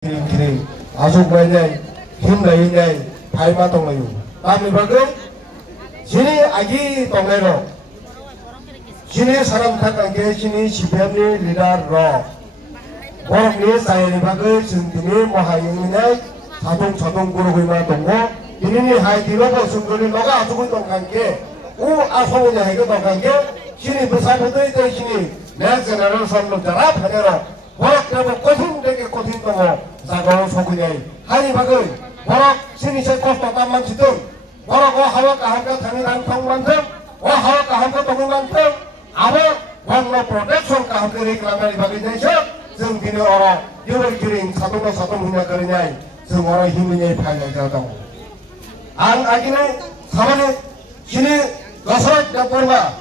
Kini asuk lainnya, him lainnya, Thai ma tong layu. Kami bagai sini agi tong layu. Sini saram thakang ke sini CPM ni leader ro. Borok ni saya ni bagai sendiri mahayung ni sadong guru guna tonggo. Ini ni hai tiro ko sungguh loga asuk tong kangke. Asok ni hai ko tong kangke. Sini besar betul itu sini. Next generation lo jarap hadero. Borok ni kothim deke kothim tongo. Zagoro sokunyai. Hari bagai borok sini saya kos taman situ. Borok hawa kahangka thani rang thong manteng. Hawa kahangka tong manteng. Abo wanglo protection kahangka reklamari bagai jaisa. Jeng dini orang yurai kiring satu hingga kerinyai. Jeng orang himinyai phainyai jatong. Ang agine samane sini Dasrat Japarma.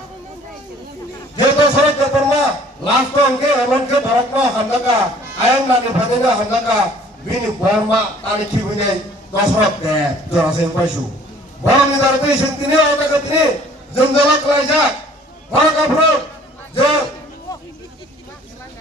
Dia Dasrat Japarma. Last time ke aman ke Bharatma handaka. Ayam nani bhagena handaka. Bini Burma tani kibunyai Dasrat de joraseng pasu. Borang ni darate sentini orang katini. Jeng jalak lajak. Borang kapro. Jeng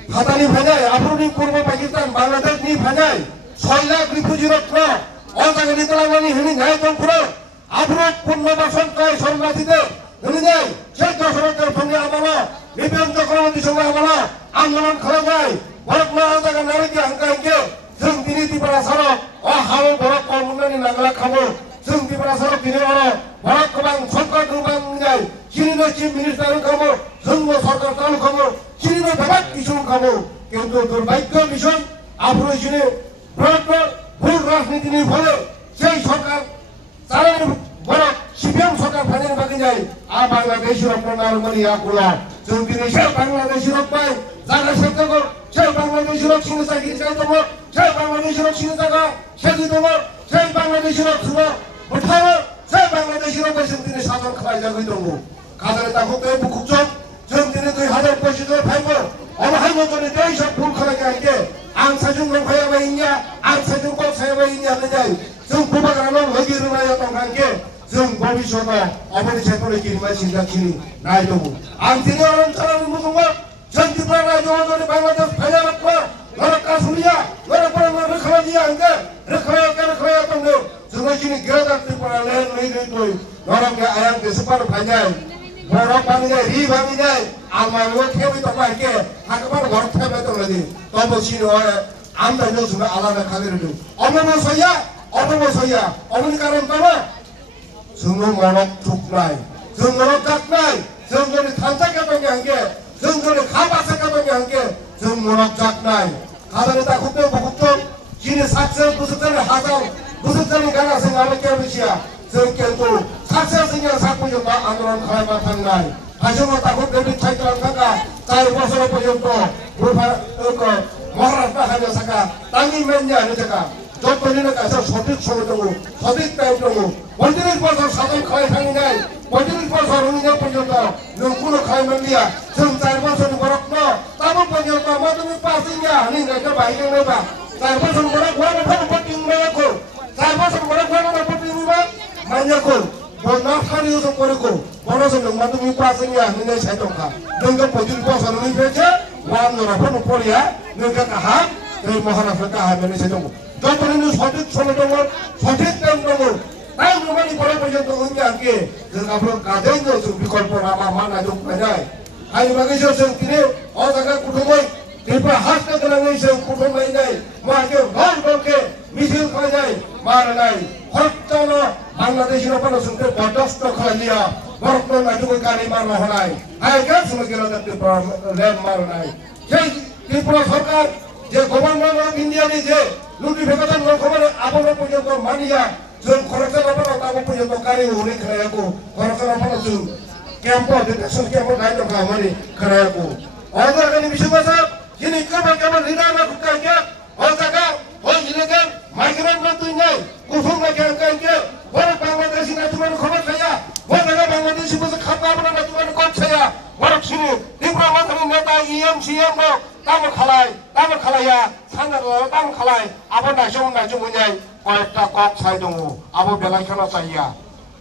Hatani bhajai, apurni Purba Pakistan, Bangladesh ni bhajai, 6 lakh refugee rotno, all the Nitalangani hini ngai tongpuro, apurut Purba Basan kai Sarnatide, hini ngai, Sheikh Dasarathar Bhange amala, Bipin Chakraborty songe amala, Andolan khalajai, Bharatma aldaga nariki hangkaike, Jeng dini Tripura sarok, hawo Bharat Kalmundani nagala khabo, Jeng Tripura sarok dini oro, Bharat Kabang Sarkar Kabang ngai, Chini no Chief Minister khabo, Jeng no Sarkar Talu khabo, Chini no Dabat Kishun khabo, কিন্তু দুর্ভাগ্য বিষয় আপনার শুনে ভুল রাজনীতি নিয়ে ফলে সেই সরকার চালানোর বড় সিপিএম সরকার ফাঁদের বাকি যায় আর বাংলাদেশের আপনার মানে আকুলা যদি সেই বাংলাদেশের পায় যারা সত্য সেই বাংলাদেশের সিনে চাকরি চাই তোমার সেই বাংলাদেশের সিনে থাকা সেটি তোমার সেই বাংলাদেশের ছিল ওঠানো সেই বাংলাদেশের বসে তিনি সাধারণ খাওয়াই যাবে তোমার কাজে তা হতে বুকুচক जों दिनै 2025 फाइबो अनहाय नजरनि दै सब भुल खालामो आइके आं साजों लंफायाबा इनिया आं साजों कलसायाबा इनिया होनजाय जों गुबाग्रानो लगे रोंनाया दंखांके जों भबिष्यताव अबनि सायख'नाय किरिमा सिन्दाखिनि नाय दङ आं दिनै अरनसारानि मुजुंबो जों त्रिपुरा रायजोआव बांलादेश फायनायखौ नरका सुनिया नरका रोखालाजिया आंगे रोखाया दङो जों दिनै गेदार त्रिपुरा लेन लैगै नरका आयां देशपार फायनाय Borok banginai, ri banginai, almayo kewi tokai ke, hakabar borok kewi tokai. Tobo sini orang, anda itu sudah alami kali itu. Omong saya, omong karam tanah. Semua borok cuknai, semua borok caknai, semua jadi thantak apa yang ke, semua jadi khabar apa yang ke, semua borok caknai. Kalau kita kutuk, sini sakse busuk jadi kana sengaja kewi sia. जों केंतु सासे जोंनिया साकु जोंबा आंदोलन खालामना थांनाय हाजोमा ताखौ गदि थाइखालाम थांगा 4 বছর পর্যন্ত মহারাষ্ট্র হাজার থাকা তাঙ্গি মেনজা হাজার থাকা যতদিনের কাছে সঠিক সময় দङ সঠিক টাইম দङ 35 বছর সাধন খাই থাকি নাই 35 বছর উনিয়া পর্যন্ত जों কোনো খাই মানলিয়া जों 4 বছর বরক ন তাবো পর্যন্ত মাদুমি পাসিয়া হানি গাকে বাইকে নেবা 4 বছর বরক ওয়ান ফটো পটিং মেয়াকো 4 বছর বরক ওয়ান পটিং মেবা Manyakul, bono hari usung koreko, bono seneng matu mipasnya, nilai saya tongka. Dengan pojul pasar ini beca, wan norapun upolia, dengan kaham, dari Maharashtra kaham ini saya tongko. Jodoh ini sotit sama tongko, sotit tem tongko. Time rumah ini pada pojul tongko ini angke, dengan apa kadang itu usung bikol porama mana jom penjai. Hari bagi saya usung kini, orang jaga kutumai, tiba hasna dengan ini usung kutumai ini, mahke gol ke, misil kajai, maranai, hottono. বাংলাদেশের উপর শুনতে বরদাস্ত খালিয়া বরফ নাটুক গাড়ি মারনো হলাই Iger সমগ্র land মারো নাই সেই ত্রিপুরা সরকার যে গভর্নমেন্ট অফ ইন্ডিয়া নি যে নোটিফিকেশন খবর আপন পর্যন্ত মানিয়া जों খরচের উপর তাবো পর্যন্ত গাড়ি উড়ে খায়াকো খরচের উপর जों ক্যাম্প ডিটেকশন ক্যাম্প গাইড খামানি খায়াকো অজাগানি বিশ্ববাসা যিনি কেবল লিডার খুকাইকে অজাগা ওই ইলেগাল মাইগ্রেন্ট তুই নাই কুফুং লাগে কাইকে বড় বাংলাদেশি না তোমার খবর খায়া বড় বাংলাদেশি বসে খাতা বড় না তোমার কোন ছায়া বড় শুনি ত্রিপুরা মাথানি নেতা সিএম নো তামো খালায়া সান্দার তামো খালাই আবার নাইজম হইনাই কয়েকটা কক ছাই দङ আবার বেলাই খেলা চাইয়া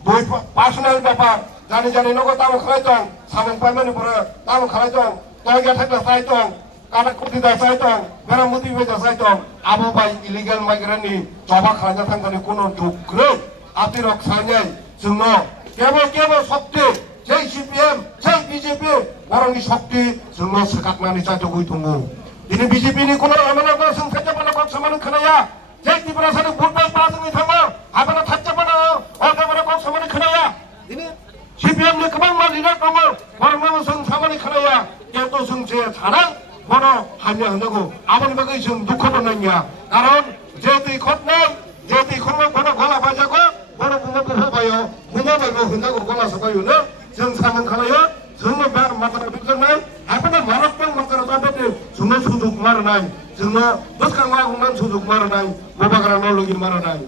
দুই পার্সোনাল ব্যাপার জানি নগো তামো খালাই দং সামন পাইমানি পরে তামো খালাই দং তয়গা থাকলে চাই দং কাটা কুটি দা চাই দং বেরামতি হয়ে যা চাই দং 아보바이 일리겔 마이그란이 저바 가라자 탄간이 꾸는 그런 앞뒤로 사냐이 증거 깨버 속대 JCPM, JBJP 나랑이 속대 증거 스각만이 짜주고 있동무 이는 BJP니 꾸는 얼마나 그 승패자바나 꽉서만은 크나야 JTB라서는 못발 빠승이 타고 아바나 타짜바나 얼가바나 꽉서만은 크나야 이는 CPM이 그만만 일할 거고 바로만 승사만이 크나야 깨또 승체의 자랑 바로 하냐고 아버님에게 지금 누커보느냐 나는 제티 콧날 제티 콧날 바로 골라봐자고 바로 부모도 해봐요 부모말로 흔하고 골라서 봐요는 정사는 가나요 정말 말을 빅정날 아빠는 말학병 막가라 잡았대 정말 수족 말하나이 정말 몇강과 공간 수족 말하나이 모바가라 놀러기 말하나이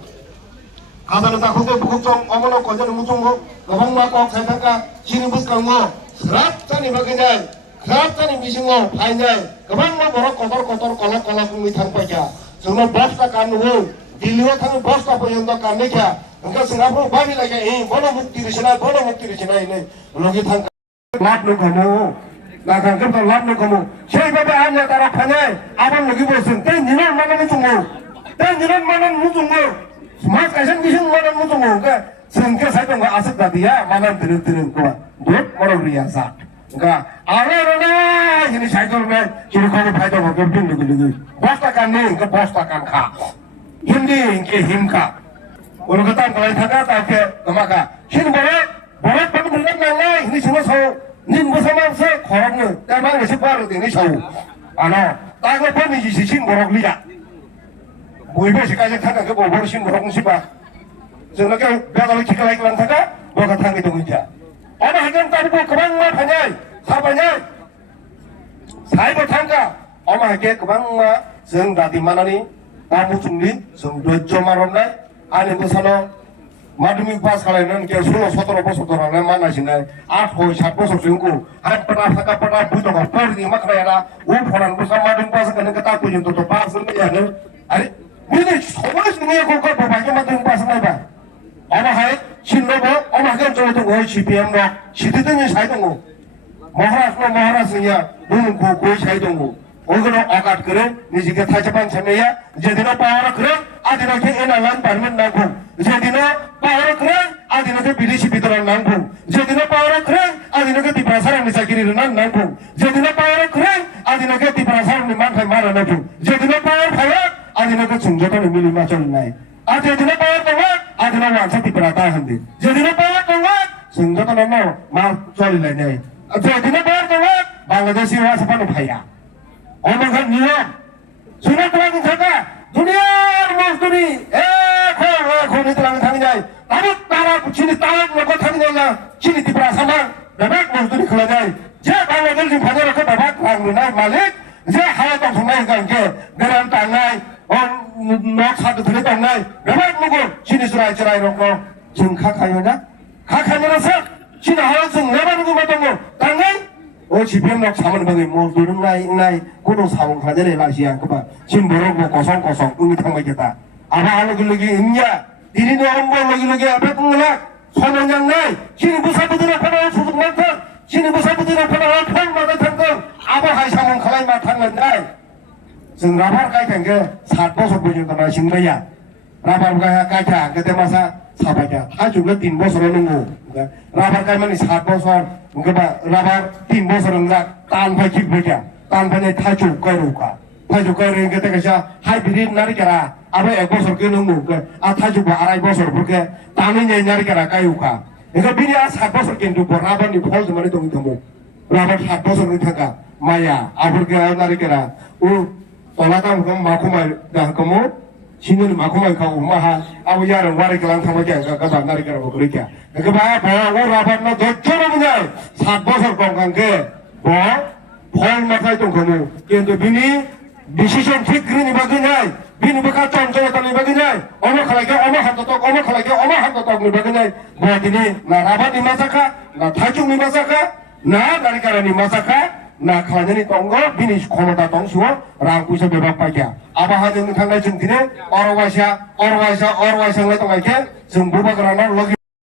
가사는 다 그거 걱정 어머나 거저는 무슨 거 너방마 꼭 살다가 지는 bus강고 스랍자니 먹으냐 스랍자니 미싱고 파이냐 그방마 뭐라 꼬돌꼬돌 꼴락꼴락 공이 탕빠냐 정말 버스가 가는 딜리와 타는 버스가 보인다 간내냐 그러니까 싱가포르 바비라게 이 뭐로 묵디르시나 이네 로기 탕 랍는 거모 나간 그부터 랍는 거모 쉐이바베 아냐 따라 파냐 아방 여기 보신 땡 니는 만나는 중고 땡 니는 만나는 중고 스마트 가신 기신 만나는 중고 그러니까 성격 살던 거 아스다디야 만난 들은 거 뭐라 그래야사 그러니까 아래로나 이니 잘 돌면 기록하고 파이도 먹고 빙빙빙 버스타간네 그 버스타간 가 힘디 인게 힘가 오늘 그딴 거에 타가다 게 그마가 힘 뭐라 방금 들렸나 이니 신어서 닌 무서워서 걸었는 때만 해서 바로 되니 셔 아노 땅을 보면 지신 뭐라 그리자 뭐이버시까지 타가 그 뭐로 신고로 공시바 저렇게 배달을 기가 있고 타가 뭐가 타게 되고 있자 어느 한정 따르고 그만만 하냐 사바냐 사이버 탄가 어마하게 그만마 정다디만하니 나무 중리 정도점만없나 아니 무사노 마드미 파스 칼에는 게 술로 소도로 보소도라는 만나시네 아포 샤포소 중고 한번아 사카번아 부도가 버리니 막라야라 오포란 무슨 마드미 파스 가는 거 닦고 좀 또 파스는 야는 아니 우리들 소문이 중요해 그거 봐봐 마드미 파스 가봐 어마하에 신로고 어마하게 저도 거 CPM 거 시드더니 사이동고 모하라스냐 너는 고 사이동고 오그는 아까 그래 니지가 타자반 참여야 제디나 빠와라 그래 아디나게 에나란 발면 나고 제디나 빠와라 그래 아디나게 비리시 비드란 나고 제디나 빠와라 그래 아디나게 디브라 사람이 사기리는 난 나고 제디나 빠와라 그래 아디나게 디브라 사람이 만kai 말아 나고 제디나 빠와라 파야 아디나게 중저도는 밀리 맞췄나이 아디나 빠와라 동안 아디나 완사 디브라 다한데 제디나 빠와라 동안 중저도는 말 쫄리네 제디나 빠와라 동안 방글라데시 와서 바로 파야 어머가 니야 수납들하고 가가 두니야 모스들이 고니들하고 타느냐 나무 따라 붙이니 따라 놓고 타느냐 치니 디브라 사망 나백 모스들이 그러냐 제 방어들 좀 가져놓고 나박 방문나 말릭 제 하나도 정말 이게 내란 땅나이 녹사도 들에 땅나이 나백 먹고 치니 수라이즈라 이놓고 지금 각하여냐 각하여라서 치니 하나씩 내라는 거 맞던 거 땅나이 지병력 사면 먹이 뭐 그런 나이 고노 사원 가전에 라시야 그봐 지금 뭐라고 고성고성 응이탕 먹겠다 아마 하는 글러기 있냐 니네 엄마 먹이러기 앞에 꿍나 소년장 나이 신이 무사부들 앞에 수숙 많다 신이 무사부들 앞에 평마다 탄거 아마 하이사문 칼라이 마탕은 나이 지금 라바르 까이탄게 사포소 보여준다 나 신거야 라바르가 까이타 그때 마사 사바자 아주가 딘보스로는 거 라바르 까이만이 사포소 그러니까 라바 딘보스는 딴 파이키 보자 딴 파이에 타주 거루가 타주 거루는 게 되겠어 하이브리드 나리게라 아베 에고서 그는 거 타주고 아라이보서 그렇게 딴이 나리게라 까유가 그러니까 비리아 사포서 겐두 라바니 폴즈 말이 동이도 라바 사포서는 타가 마야 아브르게 나리게라 우 올라가면 그 마코마이 나하고 신은 마코마이 가고 마하 아우야는 와리 그랑 타마게 가가 나리게라고 그렇게 그러니까 봐 라바는 더 쩔어보냐 사포서 건강게 뭐 폴마사이동 거무 얘도 비니 디시션 틱 그러니 바그냐 비니 바가 쫀쫀하다니 바그냐 어머 칼라게 어머 한도 또 바그냐 뭐 디니 나 라바니 마사카 나 타중니 마사카 나 나리카라니 마사카 나 칼라니 똥거 비니 코모다 똥수어 랑쿠서 베박파기야 아바하는 강날 증디네 어로와샤 가 똥갈게 정부바그라나 로기